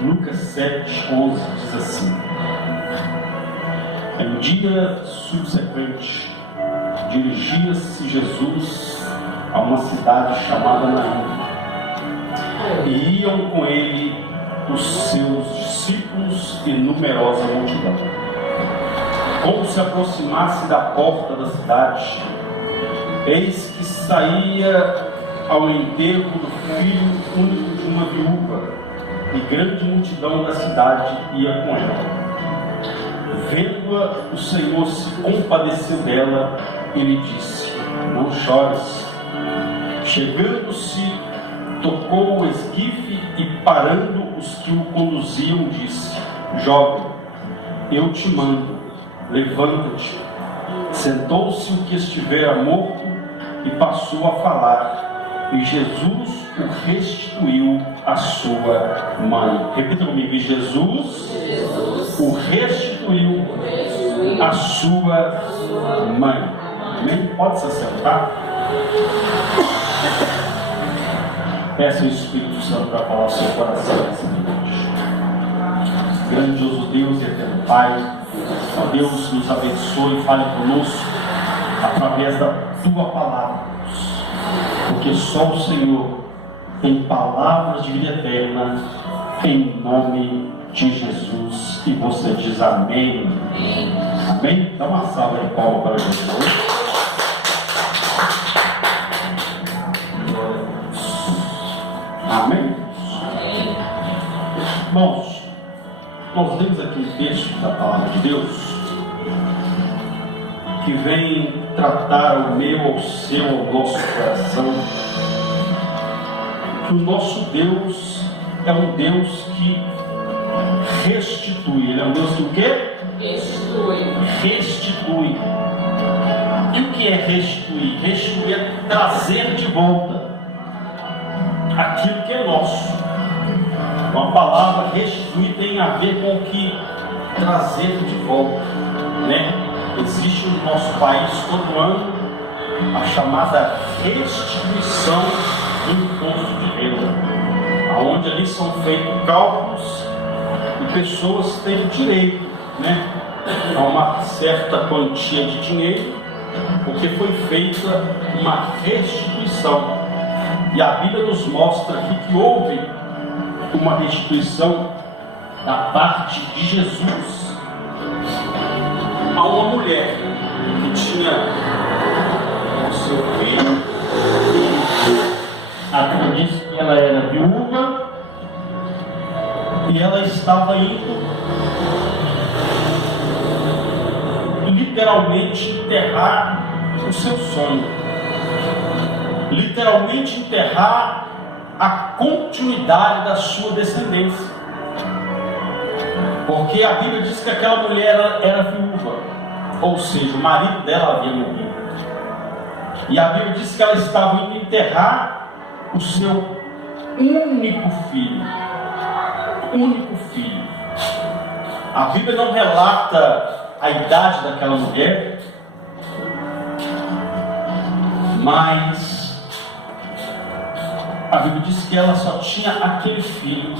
Lucas 7:11 diz assim: em um dia subsequente, dirigia-se Jesus a uma cidade chamada Naim, e iam com ele os seus discípulos e numerosa multidão. Como se aproximasse da porta da cidade, eis que saía ao enterro do filho único de uma viúva, e grande multidão da cidade ia com ela. Vendo-a, o Senhor se compadeceu dela e lhe disse: não chores. Chegando-se, tocou o esquife e, parando os que o conduziam, disse: jovem, eu te mando, levanta-te. Sentou-se o que estivera morto e passou a falar, e Jesus o restituiu à sua mãe. Repita comigo: e Jesus o restituiu à sua mãe. Amém? Pode se assentar. Peça o Espírito Santo para falar ao seu coração nessa noite. Grandioso Deus e eterno Pai, ó Deus, nos abençoe e fale conosco através da Tua palavra, porque só o Senhor tem palavras de vida eterna, em nome de Jesus. E você diz amém. Amém? Dá uma salva de palmas para Jesus. Amém? Irmãos, nós lemos aqui um texto da palavra de Deus que vem tratar ao meu, ao seu, ao nosso coração, que o nosso Deus é um Deus que restitui. Ele é um Deus que o quê? Restitui. E o que é restituir? Restituir é trazer de volta aquilo que é nosso. Uma palavra restituir tem a ver com o que trazer de volta, né? Existe no nosso país todo ano a chamada restituição do imposto de renda, onde ali são feitos cálculos e pessoas têm direito, né, a uma certa quantia de dinheiro, porque foi feita uma restituição. E a Bíblia nos mostra aqui que houve uma restituição da parte de Jesus a uma mulher que tinha o seu filho. A Bíblia diz que ela era viúva e ela estava indo literalmente enterrar o seu sonho, literalmente enterrar a continuidade da sua descendência, porque a Bíblia diz que aquela mulher era viúva, ou seja, o marido dela havia morrido, e a Bíblia diz que ela estava indo enterrar o seu único filho. A Bíblia não relata a idade daquela mulher, mas a Bíblia diz que ela só tinha aquele filho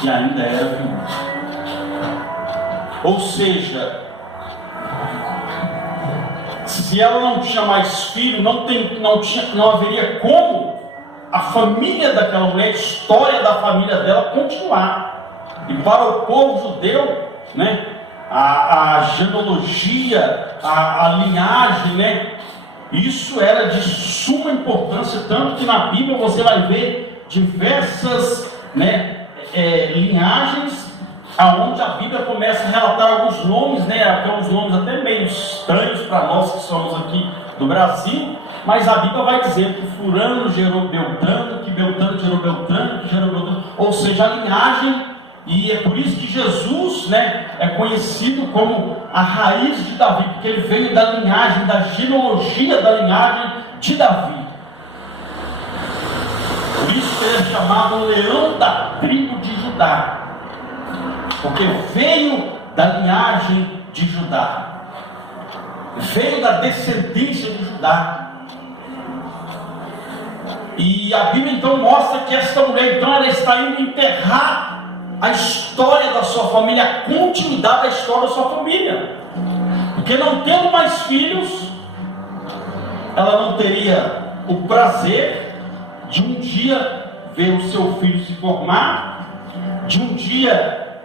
que ainda era viúva. Ou seja, se ela não tinha mais filho, não haveria como a família daquela mulher, a história da família dela continuar. E para o povo judeu, né, a genealogia, a linhagem, né, isso era de suma importância, tanto que na Bíblia você vai ver diversas, né, linhagens, aonde a Bíblia começa a relatar alguns nomes, né, alguns nomes até meio estranhos para nós que somos aqui do Brasil, mas a Bíblia vai dizer que fulano gerou Beltrano, que Beltrano gerou Beltrano, que gerou Beltrano, ou seja, a linhagem. E é por isso que Jesus, né, é conhecido como a raiz de Davi, porque ele veio da linhagem, da genealogia da linhagem de Davi. Por isso que ele é chamado o leão da tribo de Judá, porque veio da linhagem de Judá, veio da descendência de Judá. E a Bíblia então mostra que esta mulher então ela está indo enterrar a história da sua família, a continuidade da história da sua família. Porque não tendo mais filhos, ela não teria o prazer de um dia ver o seu filho se formar, de um dia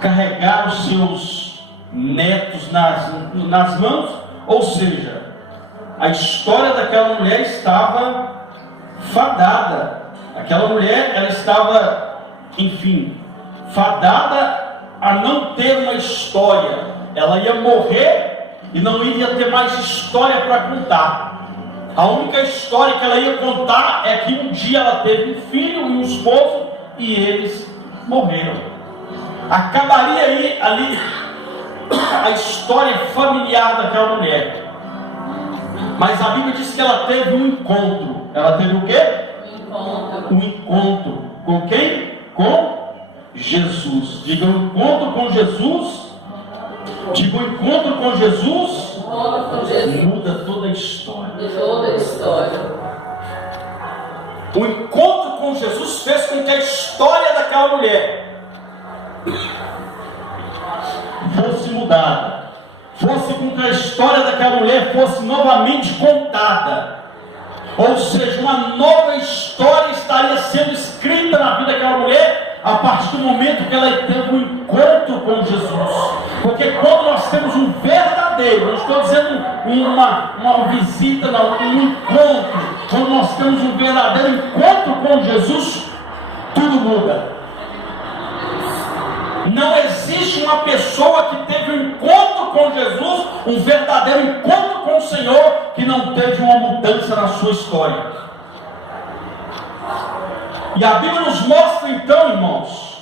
carregar os seus netos nas mãos. Ou seja, a história daquela mulher estava fadada. Aquela mulher, ela estava, enfim, fadada a não ter uma história. Ela ia morrer e não iria ter mais história para contar. A única história que ela ia contar é que um dia ela teve um filho e um esposo e eles morreram. Acabaria ali a história familiar daquela mulher. Mas a Bíblia diz que ela teve um encontro. Ela teve o quê? Um encontro. Com quem? Com Jesus. Diga, um encontro com Jesus. Diga, um encontro com Jesus muda toda a história. O encontro com Jesus fez com que a história daquela mulher fosse mudada, fosse com que a história daquela mulher fosse novamente contada. Ou seja, uma nova história estaria sendo escrita na vida daquela mulher a partir do momento que ela teve um encontro com Jesus. Porque quando nós temos um verdadeiro, não estou dizendo uma visita, não, um encontro, quando nós temos um verdadeiro encontro com Jesus, tudo muda. Não existe uma pessoa que teve um encontro com Jesus, um verdadeiro encontro com o Senhor, que não teve uma mudança na sua história. E a Bíblia nos mostra então, irmãos,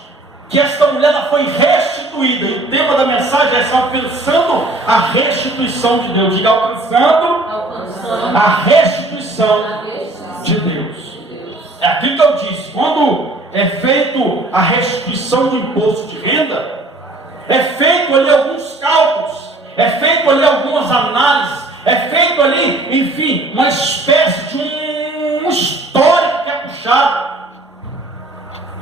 que esta mulher ela foi restituída. E o tema da mensagem é alcançando a restituição de Deus. Diga, alcançando a restituição de Deus. É aquilo que eu disse. Quando é feito a restituição do imposto de renda, é feito ali alguns cálculos, é feito ali algumas análises, é feito ali, enfim, uma espécie de um histórico que é puxado.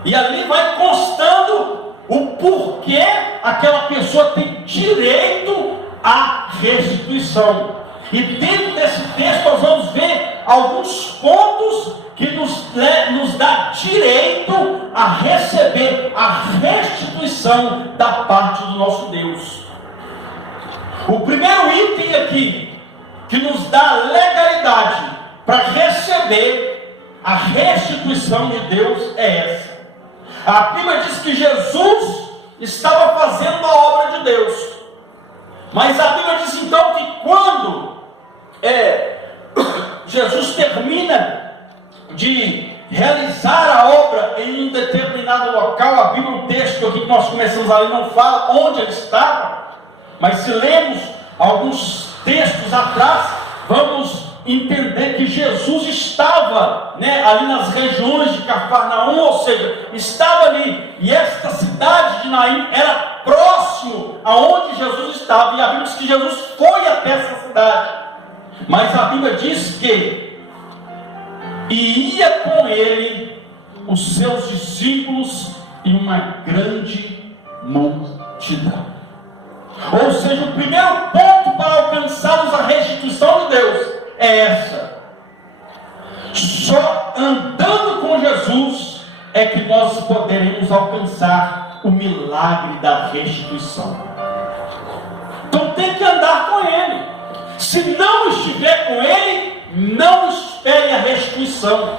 E ali vai constando o porquê aquela pessoa tem direito à restituição. E dentro desse texto nós vamos ver alguns pontos que nos dá direito a receber a restituição da parte do nosso Deus. O primeiro item aqui que nos dá legalidade para receber a restituição de Deus é essa. A Bíblia diz que Jesus estava fazendo a obra de Deus. Mas a Bíblia diz então que quando Jesus termina de realizar a obra em um determinado local, a Bíblia, o texto aqui que nós começamos a ler, não fala onde ele estava, mas se lemos alguns textos atrás, vamos entender que Jesus estava ali nas regiões de Cafarnaum, ou seja, estava ali, e esta cidade de Naim era próximo aonde Jesus estava, e a Bíblia diz que Jesus foi até essa cidade, mas a Bíblia diz que ia com ele os seus discípulos e uma grande multidão. Ou seja, o primeiro ponto para alcançarmos a restituição de Deus é essa. Só andando com Jesus é que nós poderemos alcançar o milagre da restituição. Então tem que andar com ele. Se não estiver com ele, não espere a restituição.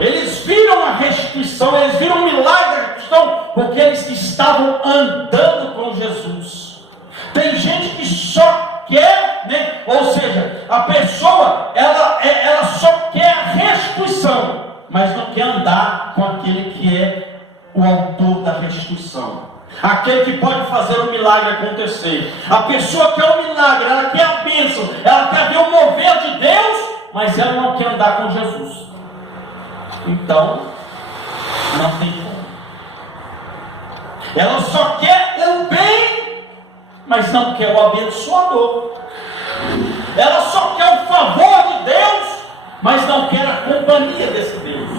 Eles viram a restituição, eles viram o milagre da restituição, porque eles estavam andando com Jesus. Tem gente que só quer, ou seja, a pessoa, ela só quer a restituição, mas não quer andar com aquele que é o autor da restituição, aquele que pode fazer o milagre acontecer. A pessoa quer o milagre, ela quer a bênção, ela quer ver o mover de Deus, mas ela não quer andar com Jesus. Então, não tem como. Ela só quer o bem, mas não quer o abençoador. Ela só quer o favor de Deus, mas não quer a companhia desse Deus.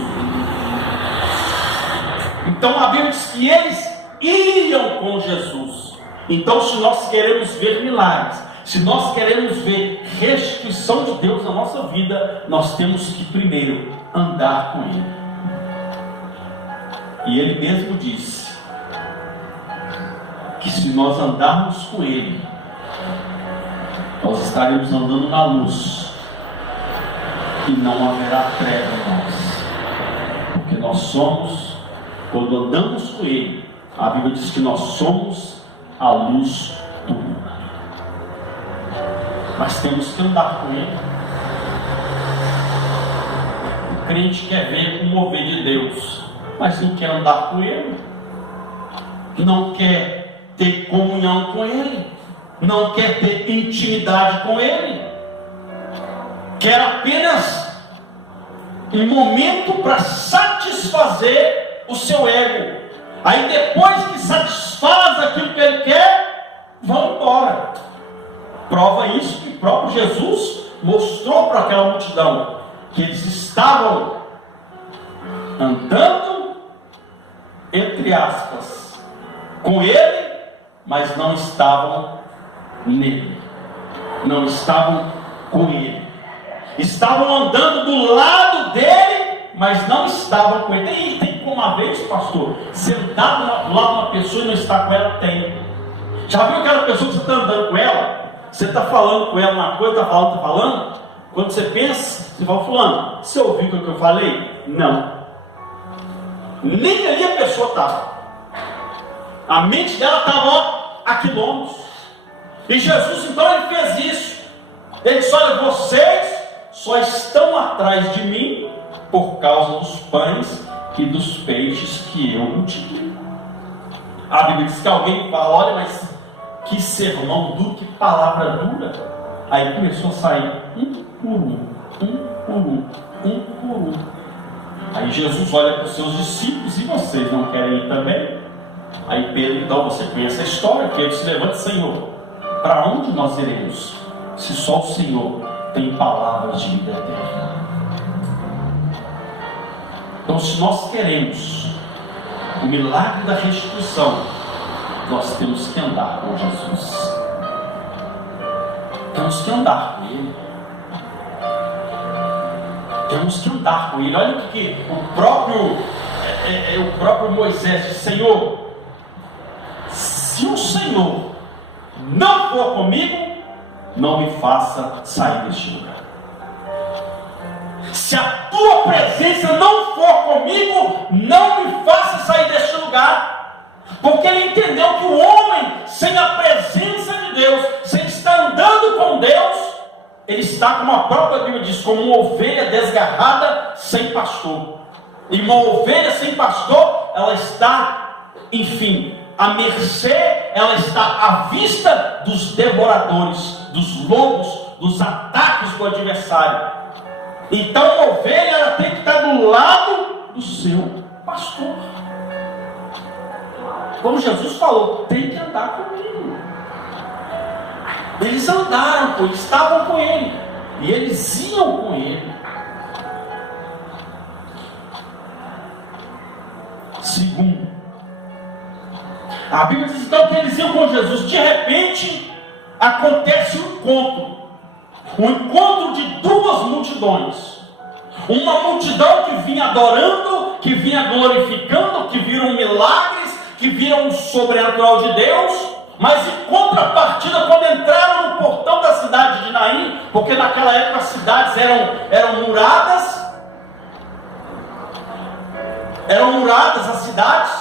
Então a Bíblia diz que eles iam com Jesus. Então, se nós queremos ver milagres, se nós queremos ver restituição de Deus na nossa vida, nós temos que primeiro andar com Ele. E Ele mesmo disse que se nós andarmos com Ele, nós estaremos andando na luz e não haverá treva em nós, porque nós somos, quando andamos com Ele, a Bíblia diz que nós somos a luz do mundo. Mas temos que andar com Ele. O crente quer ver o mover de Deus, mas não quer andar com Ele, não quer ter comunhão com Ele, não quer ter intimidade com Ele, quer apenas um momento para satisfazer o seu ego. Aí depois que satisfaz aquilo que ele quer, vão embora. Prova isso que o próprio Jesus mostrou para aquela multidão, que eles estavam andando, entre aspas, com Ele, mas não estavam nele, não estavam com Ele. Estavam andando do lado dele, mas não estavam com Ele. Tem como uma vez, pastor, sentado do lado de uma pessoa e não está com ela? Tem. Já viu aquela pessoa que você está andando com ela? Você está falando com ela uma coisa, está falando. Quando você pensa, você fala, fulano, você ouviu o que eu falei? Não. Nem ali a pessoa estava. A mente dela estava a quilômetros. E Jesus então ele fez isso. Ele disse, olha, vocês só estão atrás de mim por causa dos pães e dos peixes que eu multiplico. A Bíblia diz que alguém fala, olha, mas que sermão duro, que palavra dura. Aí começou a sair um por um. Aí Jesus olha para os seus discípulos, e vocês não querem ir também? Aí Pedro, então, você conhece a história, que ele se levanta, Senhor, para onde nós iremos, se só o Senhor tem palavras de vida eterna? Então, se nós queremos o milagre da restituição, nós temos que andar com Jesus. Temos que andar com Ele. Temos que andar com Ele. Olha o que o próprio Moisés disse, Senhor, se o Senhor não for comigo, não me faça sair deste lugar. Se a tua presença não for comigo, não me faça sair deste lugar. Porque ele entendeu que o homem, sem a presença de Deus, sem estar andando com Deus, ele está, como a própria Bíblia diz, como uma ovelha desgarrada sem pastor. E uma ovelha sem pastor, ela está, enfim, à mercê, ela está à vista dos devoradores, dos lobos, dos ataques do adversário. Então a ovelha, ela tem que estar do lado do seu pastor. Como Jesus falou, tem que andar com Ele. Eles andaram com Ele, estavam com Ele, e eles iam com Ele. Segundo, a Bíblia diz então que eles iam com Jesus. De repente acontece um encontro de duas multidões. Uma multidão que vinha adorando, que vinha glorificando, que viram milagres, que viram o sobrenatural de Deus. Mas em contrapartida, quando entraram no portão da cidade de Naim, porque naquela época as cidades eram muradas as cidades.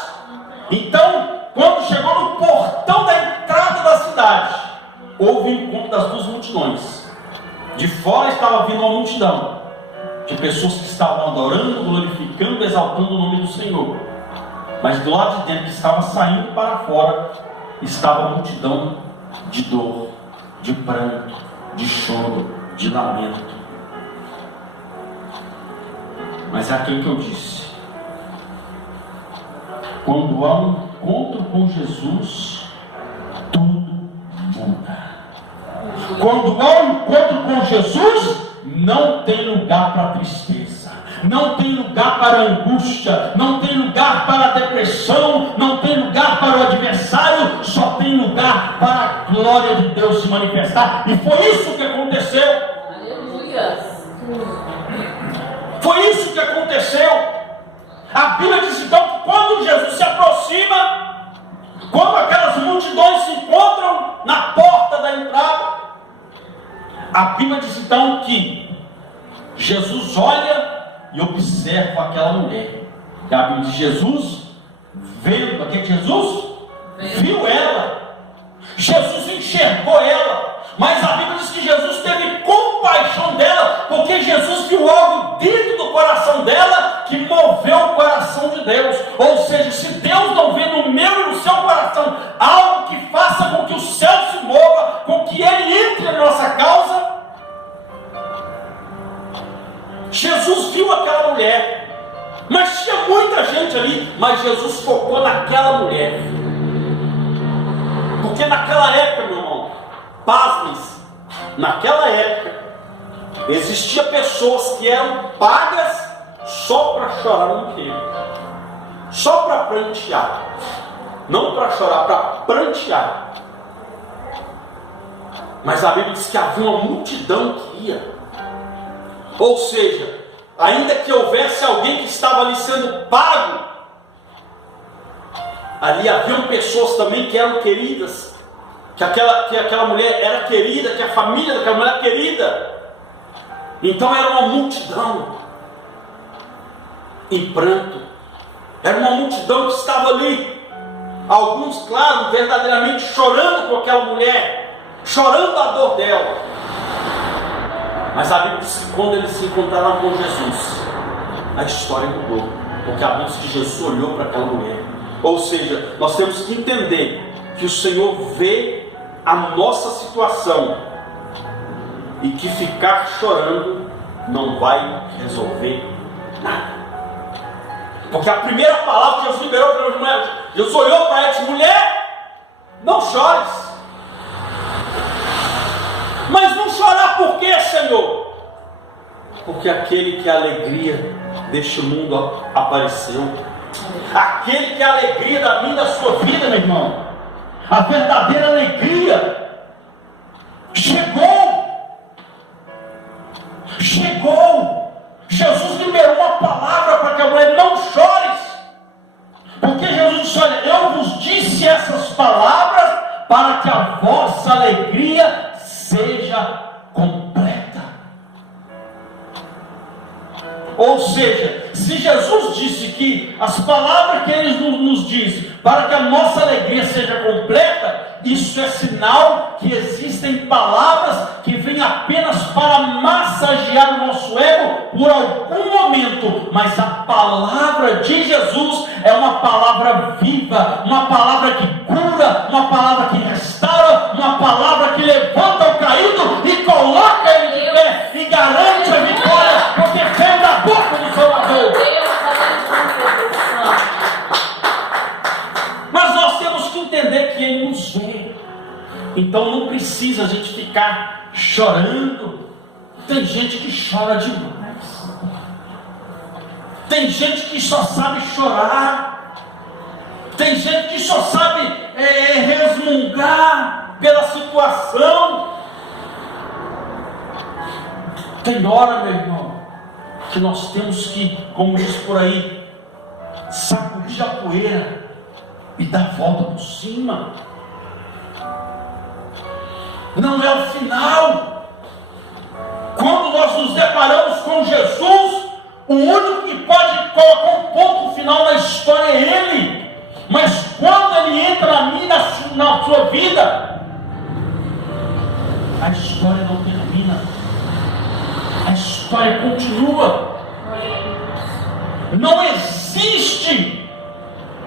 Então, quando chegou no portão da entrada da cidade, houve um encontro das duas multidões. De fora estava vindo uma multidão de pessoas que estavam adorando, glorificando, exaltando o nome do Senhor. Mas do lado de dentro, que estava saindo para fora, estava a multidão de dor, de pranto, de choro, de lamento. Mas é aquilo que eu disse. Quando há um encontro com Jesus, tudo muda. Quando há um encontro com Jesus, não tem lugar para tristeza. Não tem lugar para a angústia, não tem lugar para a depressão, não tem lugar para o adversário, só tem lugar para a glória de Deus se manifestar. E foi isso que aconteceu. Aleluia. Foi isso que aconteceu. A Bíblia diz então que quando Jesus se aproxima, quando aquelas multidões se encontram na porta da entrada, a Bíblia diz então que Jesus olha e observa aquela mulher. E a Bíblia diz: Jesus vendo, aqui Jesus viu ela, Jesus enxergou ela, mas a Bíblia diz que Jesus teve compaixão dela, porque Jesus viu algo dentro do coração dela que moveu o coração de Deus. Ou seja, se Deus não vê no meu e no seu coração algo que faça com que o céu se mova, com que Ele entre na nossa causa. Jesus viu aquela mulher, mas tinha muita gente ali, mas Jesus focou naquela mulher, porque naquela época, meu irmão, pasmem-se, naquela época existia pessoas que eram pagas só para chorar no enterro, só para prantear, não para chorar, para prantear. Mas a Bíblia diz que havia uma multidão que ia. Ou seja, ainda que houvesse alguém que estava ali sendo pago, ali haviam pessoas também que eram queridas, que aquela mulher era querida, que a família daquela mulher era querida. Então era uma multidão em pranto, era uma multidão que estava ali, alguns, claro, verdadeiramente chorando com aquela mulher, chorando a dor dela. Mas a Bíblia diz que quando eles se encontraram com Jesus, a história mudou, porque a Bíblia diz que Jesus olhou para aquela mulher. Ou seja, nós temos que entender que o Senhor vê a nossa situação e que ficar chorando não vai resolver nada. Porque a primeira palavra que Jesus liberou para a mulher, Jesus olhou para ela e disse: mulher, não chores. Mas não chorar por quê, Senhor? Porque aquele que é a alegria deste mundo apareceu. Aquele que é a alegria da minha e da sua vida, meu irmão, a verdadeira alegria chegou. Jesus liberou uma palavra para que a mulher: não chores. Porque Jesus disse: olha, eu vos disse essas palavras para que a vossa alegria seja completa. Ou seja, se Jesus disse que as palavras que Ele nos diz para que a nossa alegria seja completa, isso é sinal que existem palavras que vêm apenas para massagear o nosso ego por algum momento, mas a palavra de Jesus é uma palavra viva, uma palavra que cura, uma palavra que restaura, uma palavra que levanta o caído e coloca ele de pé e garante a vitória, porque vem da boca do Salvador. Mas nós temos que entender que Ele nos vê. Então não precisa a gente ficar chorando. Tem gente que chora demais. Tem gente que só sabe chorar. Tem gente que só sabe resmungar pela situação. Tem hora, meu irmão, que nós temos que, como diz por aí, sacudir a poeira e dar a volta por cima. Não é o final. Quando nós nos deparamos com Jesus, o único que pode colocar um ponto final na história é Ele. Mas quando Ele entra na minha e na sua vida, a história não termina. A história continua. Não existe,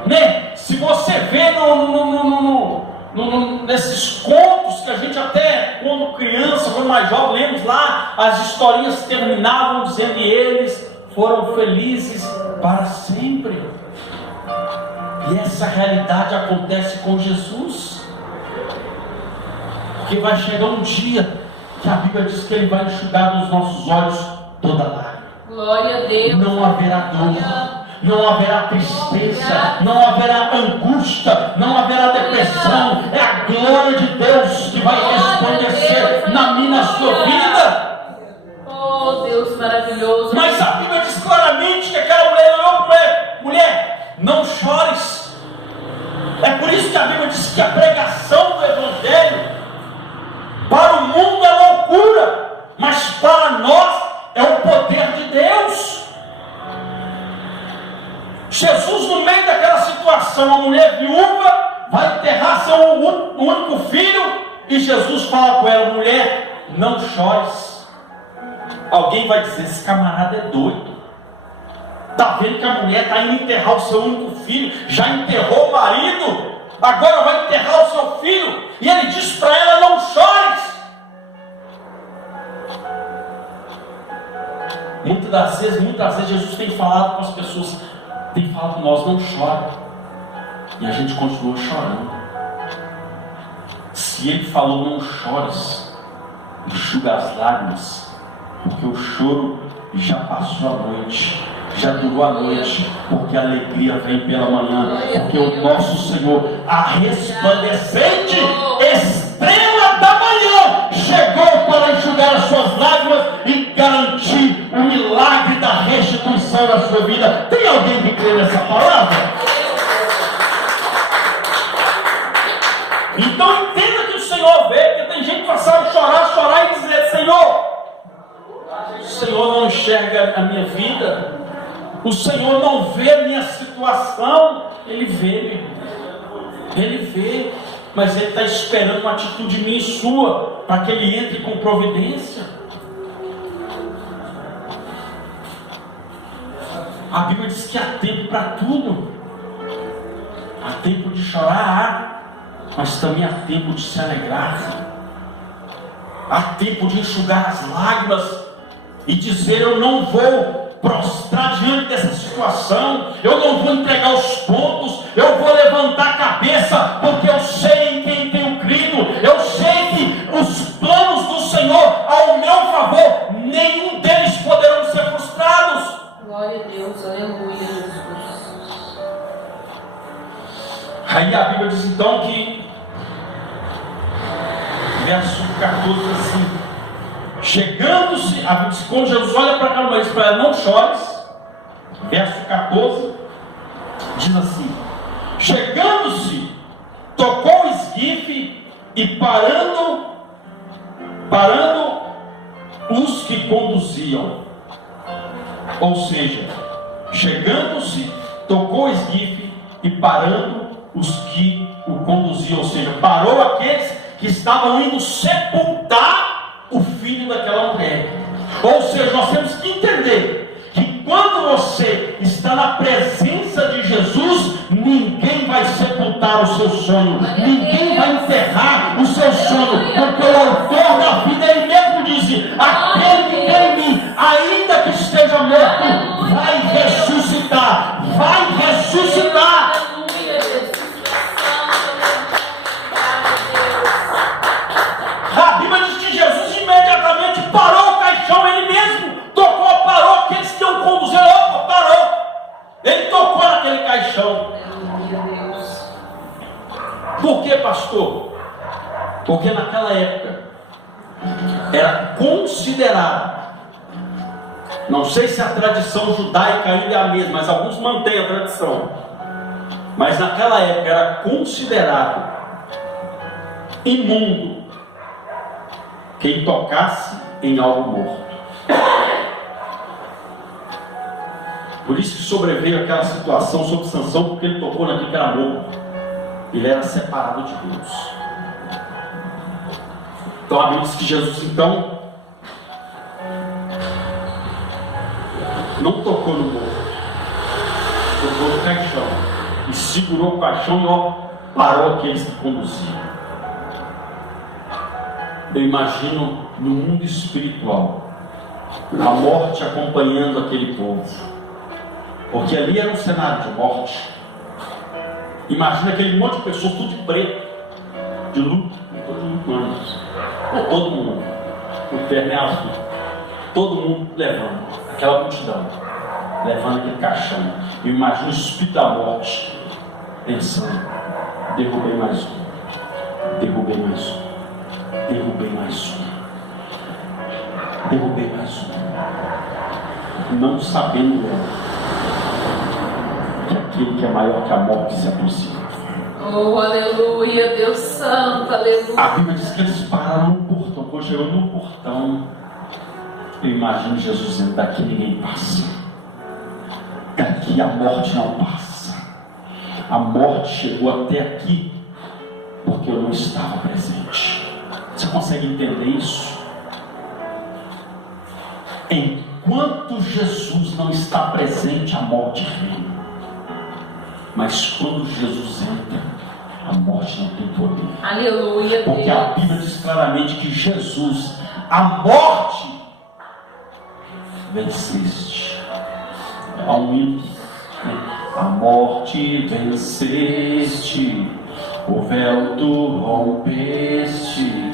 né? Se você vê nesses contos que a gente até, quando criança, quando mais jovem, lemos lá, as historinhas terminavam dizendo que eles foram felizes para sempre. E essa realidade acontece com Jesus. Porque vai chegar um dia que a Bíblia diz que Ele vai enxugar dos nossos olhos toda lágrima. Glória a Deus. Não haverá dor, não haverá tristeza, não haverá angústia, não haverá depressão. É a glória de Deus que vai resplandecer na minha e na sua vida. Oh, Deus maravilhoso. Mas a Bíblia diz claramente que aquela mulher olhou para ele: mulher, não chores. É por isso que a Bíblia diz que a pregação do Evangelho para o mundo é loucura, mas para nós é o poder de Deus. Jesus, no meio daquela situação, a mulher viúva vai enterrar seu único filho, e Jesus fala com ela: mulher, não chores. Alguém vai dizer: esse camarada é doido. Está vendo que a mulher está indo enterrar o seu único filho, já enterrou o marido, agora vai enterrar o seu filho, e ele diz para ela: não chores. Muitas vezes Jesus tem falado com as pessoas, tem falado com nós: não chore, e a gente continua chorando. Se ele falou: não chores, enxuga as lágrimas, porque o choro já passou a noite, já durou a noite, porque a alegria vem pela manhã, porque o nosso Senhor, a resplandecente estrela da manhã, chegou para enxugar as suas lágrimas e garantir o milagre da restituição na sua vida. Tem alguém que crê nessa palavra? Então entenda que o Senhor vê, porque tem gente que passava a chorar e dizer: Senhor, o Senhor não enxerga a minha vida, o Senhor não vê a minha situação. Ele vê, mas Ele está esperando uma atitude minha e sua, para que Ele entre com providência. A Bíblia diz que há tempo para tudo. Há tempo de chorar, mas também há tempo de se alegrar. Há tempo de enxugar as lágrimas e dizer: eu não vou prostrar diante dessa situação, eu não vou entregar os pontos, eu vou levantar a cabeça, porque eu sei em quem tenho crido, eu sei que os planos do Senhor ao meu favor, nenhum deles poderão ser frustrados. Glória a Deus, aleluia, Jesus. Aí a Bíblia diz então que, verso 14 assim: chegando-se, a Bíblia diz, quando Jesus olha para aquela mulher, diz para ela: não chores. Verso 14 diz assim: chegando-se, tocou o esquife e parando os que conduziam. Ou seja, chegando-se, tocou o esquife e parando os que o conduziam. Ou seja, parou aqueles que estavam indo sepultar o filho daquela mulher. Ou seja, nós temos que entender que quando você está na presença de Jesus, ninguém vai sepultar o seu sonho, ninguém vai enterrar o seu sonho, porque o autor da vida, ele mesmo disse: aquele que crê em mim, ainda que esteja morto, vai ressuscitar, vai ressuscitar. A Bíblia diz que Jesus imediatamente parou o caixão, ele mesmo tocou, parou aqueles que iam conduzir, opa, parou. Ele tocou naquele caixão. Por que, pastor? Porque naquela época era considerado, não sei se a tradição judaica ainda é a mesma, mas alguns mantêm a tradição, mas naquela época era considerado imundo quem tocasse em algo morto. Por isso que sobreveio aquela situação sobre Sansão, porque ele tocou naquilo que era morto. Ele era separado de Deus. Então a Bíblia diz que Jesus então não tocou no morto, tocou no caixão e segurou o caixão e parou aqueles que conduziam. Eu imagino no mundo espiritual a morte acompanhando aquele povo, porque ali era um cenário de morte. Imagina aquele monte de pessoas tudo de preto, de luto, todo mundo, o terno é azul, todo mundo levando aquela multidão, levando aquele caixão. Eu imagino o espírito da morte, pensando: derrubei mais um, derrubei mais um, derrubei mais um, derrubei mais um. Não sabendo que aquilo que é maior que a morte se aproxima. Oh, aleluia, Deus Santo, aleluia. A Bíblia diz que eles pararam no portão. Quando chegou no portão, eu imagino Jesus dizendo: daqui ninguém passa, daqui a morte não passa. A morte chegou até aqui porque eu não estava presente. Você consegue entender isso? Enquanto Jesus não está presente, a morte reina. Mas quando Jesus entra, a morte não tem poder. Aleluia, Porque Deus. a Bíblia diz claramente que Jesus, a morte, venceste. Há um hino, né? A morte venceste, o véu tu rompeste,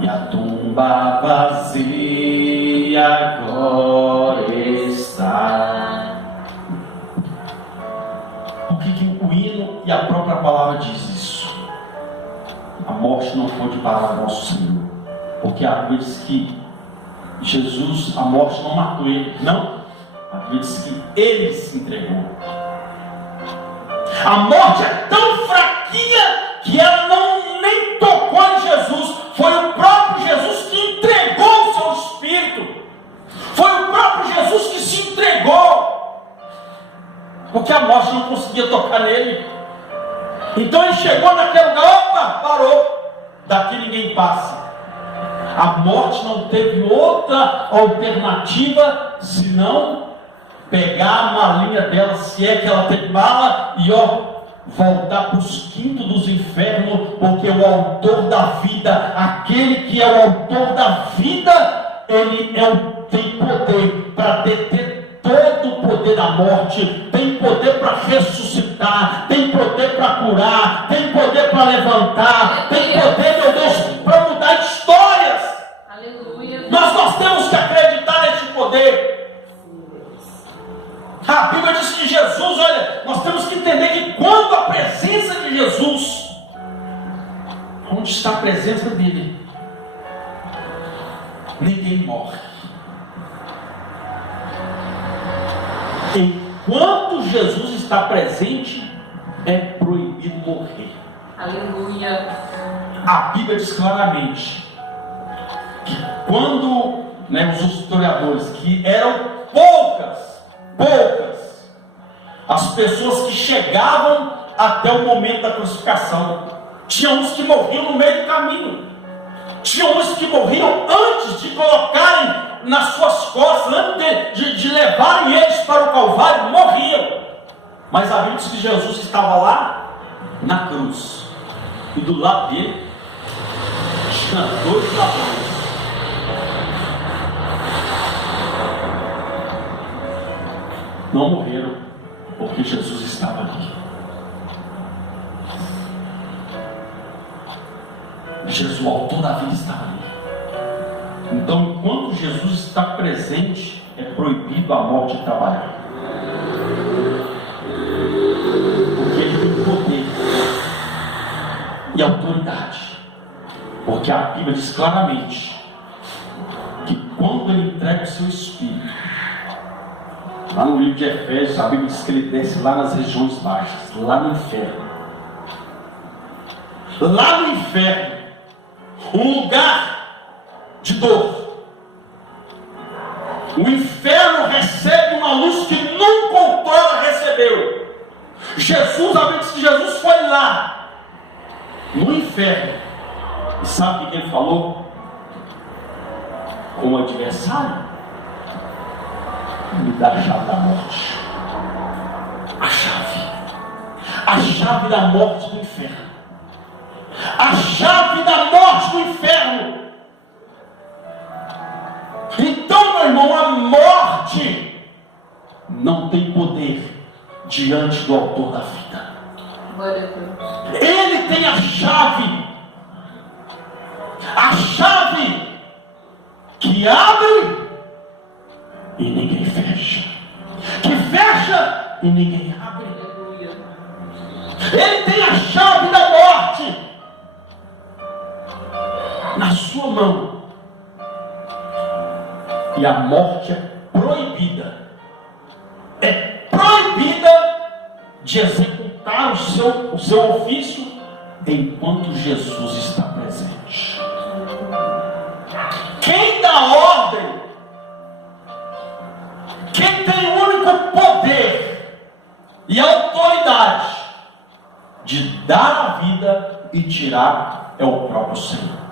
e a tumba vazia agora está. Por que o hino e a própria palavra diz isso? A morte não pode parar o nosso Senhor, porque a Bíblia diz que Jesus, a morte não matou ele, não. A Bíblia diz que ele se entregou. A morte é tão fraquinha que ela não nem tocou em Jesus. Foi o próprio Jesus que entregou o seu espírito. Foi o próprio Jesus que se entregou, porque a morte não conseguia tocar nele. Então ele chegou naquele lugar: opa, parou, daqui ninguém passa. A morte não teve outra alternativa senão pegar a malinha dela, se é que ela tem mala, e voltar para os quintos dos infernos, porque o autor da vida, aquele que é o autor da vida, ele tem poder para deter todo o poder da morte, tem poder para ressuscitar, tem poder para curar, tem poder para levantar, tem poder, meu Deus, para mudar histórias. Aleluia. Nós temos que acreditar nesse poder. A Bíblia diz que Jesus, olha, nós temos que entender que quando a presença de Jesus, onde está a presença dele, ninguém morre. Enquanto Jesus está presente, é proibido morrer. Aleluia. A Bíblia diz claramente que quando, os historiadores, que eram poucas, as pessoas que chegavam até o momento da crucificação. Tinha uns que morriam no meio do caminho, tinha uns que morriam antes de colocarem nas suas costas, antes de levarem eles para o Calvário, morriam. Mas a Bíblia diz que Jesus estava lá na cruz, e do lado dele tinha 2 ladrões. Não morreram, porque Jesus estava ali. Jesus, o autor da vida, estava ali. Então, enquanto Jesus está presente, é proibido a morte trabalhar, porque ele tem poder e autoridade. Porque a Bíblia diz claramente que quando ele entrega o seu Espírito, lá no livro de Efésios, a Bíblia diz que ele desce lá nas regiões baixas, lá no inferno. Lá no inferno, um lugar de dor. O inferno recebe uma luz que nunca outrora recebeu. Jesus, a Bíblia diz que Jesus foi lá, no inferno. E sabe o que ele falou com o adversário? Me dá a chave da morte. A chave da morte do inferno. A chave da morte do inferno. Então, meu irmão, a morte não tem poder diante do autor da vida. Glória a Deus. Ele tem a chave que abre e e ninguém fecha, que fecha e ninguém abre. Ele tem a chave da morte na sua mão, e a morte é proibida, de executar o seu ofício enquanto Jesus está presente. Quem dá ordem, quem tem o único poder e autoridade de dar a vida e tirar, é o próprio Senhor.